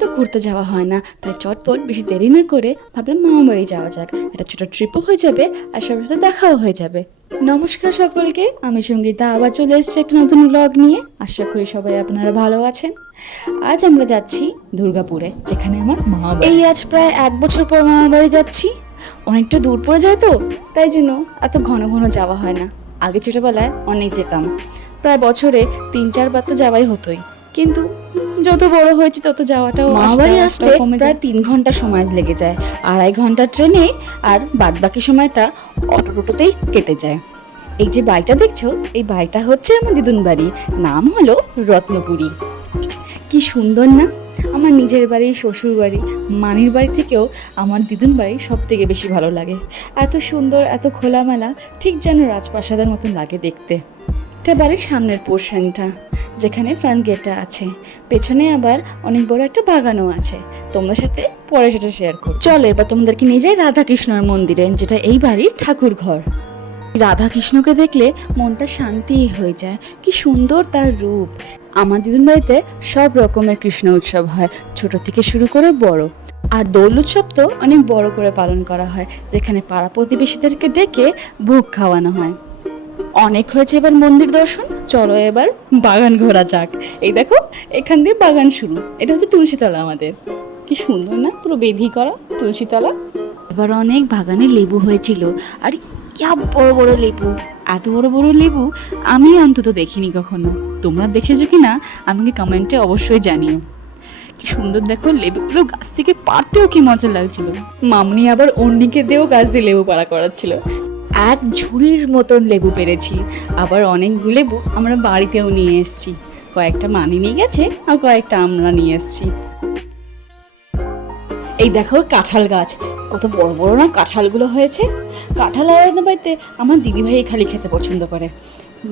তো ঘুরতে যাওয়া হয় না, তাই চটপট বেশি দেরি না করে ভাবলাম মামা বাড়ি যাওয়া যাক। একটা ছোট ট্রিপও হয়ে যাবে আর সবার সাথে দেখাও হয়ে যাবে। নমস্কার সকলকে, আমি সঙ্গীতা আবার চলে এসেছি একটা নতুন ব্লগ নিয়ে। আশা করি সবাই আপনারা ভালো আছেন। আজ আমরা যাচ্ছি দুর্গাপুরে, যেখানে আমার মামা বাড়ি। এই আজ প্রায় 1 বছর পর মামা বাড়ি যাচ্ছি। অনেকটা দূর পড়ে যায় তো, তাই জন্য এত ঘন ঘন যাওয়া হয় না। আগে ছোটবেলায় অনেক যেতাম, প্রায় বছরে 3-4 বার তো যাওয়াই হতোই। কিন্তু যত বড় হয়েছে তত যাওয়াটাও মামাবাড়ি আসতে প্রায় 3 ঘন্টা সময় লেগে যায়, 2.5 ঘন্টা ট্রেনে, আর বাদ বাকি সময়টা অটো টোটোতেই কেটে যায়। এই যে বাড়িটা দেখছো, এই বাড়িটা হচ্ছে আমার দিদুন বাড়ি, নাম হলো রত্নপুরী। কি সুন্দর না! আমার নিজের বাড়ি, শ্বশুর বাড়ি, মানির বাড়ি থেকেও আমার দিদুন বাড়ি সব থেকে বেশি ভালো লাগে। এত সুন্দর, এত খোলামেলা, ঠিক যেন রাজপ্রাসাদের মতন লাগে দেখতে। এটা বাড়ির সামনের পোর্শনটা, যেখানে ফ্রন্ট গেটটা আছে, পেছনে আবার অনেক বড় একটা বাগানও আছে। তোমাদের সাথে পরে সেটা শেয়ার করব। চলো এবার তোমাদেরকে নিয়ে যাই রাধাকৃষ্ণর মন্দিরে, যেটা এই বাড়ির ঠাকুর ঘর। রাধাকৃষ্ণকে দেখলে মনটা শান্তিই হয়ে যায়। কি সুন্দর তার রূপ! আমার দিদুন বাড়িতে সব রকমের কৃষ্ণ উৎসব হয়, ছোট থেকে শুরু করে বড়। আর দোল উৎসব তো অনেক বড় করে পালন করা হয়, যেখানে পাড়া প্রতিবেশীদেরকে ডেকে ভোগ খাওয়ানো হয়। অনেক হয়েছে এবার মন্দির দর্শন, চলো এবার বাগান ঘোরা যাক। এই দেখো, এখান দিয়ে বাগান শুরু। এটা হচ্ছে তুলসীতলা আমাদের। কি সুন্দর না, পুরো বেধি করা তুলসীতলা। এবার অনেক বাগানে লেবু হয়েছিল, আর কি বড় বড় লেবু! এত বড় বড় লেবু আমি অন্তত দেখিনি কখনো। তোমরা দেখেছো কি না আমাকে কমেন্টে অবশ্যই জানিও। কি সুন্দর দেখো, লেবুগুলো গাছ থেকে পাড়তেও কি মজা লাগছিল। মামনি আবার অন্যকে দিয়েও গাছ দিয়ে লেবু পাড়া করাচ্ছিল। 1 ঝুড়ির মতন লেবু পেরেছি, আবার অনেক লেবু আমরা বাড়িতেও নিয়ে এসেছি। কয়েকটা মানি নিয়ে গেছে আর কয়েকটা আমরা নিয়ে এসেছি। এই দেখো কাঁঠাল গাছ, কত বড় বড় না কাঁঠালগুলো হয়েছে। কাঁঠাল আলাদা বাড়িতে আমার দিদিভাই খালি খেতে পছন্দ করে।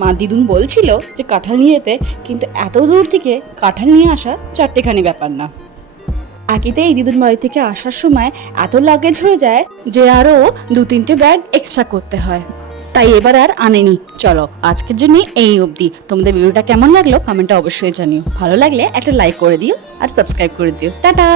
মা দিদুন বলছিল যে কাঁঠাল নিয়ে যেতে, কিন্তু এত দূর থেকে কাঁঠাল নিয়ে আসা চারটেখানি ব্যাপার না। আকিতে এই দিদুন বাড়ি থেকে আসার সময় এত লাগেজ হয়ে যায় যে আরও 2-3টে ব্যাগ এক্সট্রা করতে হয়, তাই এবার আর আনেনি। চলো আজকের জন্য এই অবধি। তোমাদের ভিডিওটা কেমন লাগলো কমেন্টে অবশ্যই জানিও। ভালো লাগলে একটা লাইক করে দিও আর সাবস্ক্রাইব করে দিও। টাটা।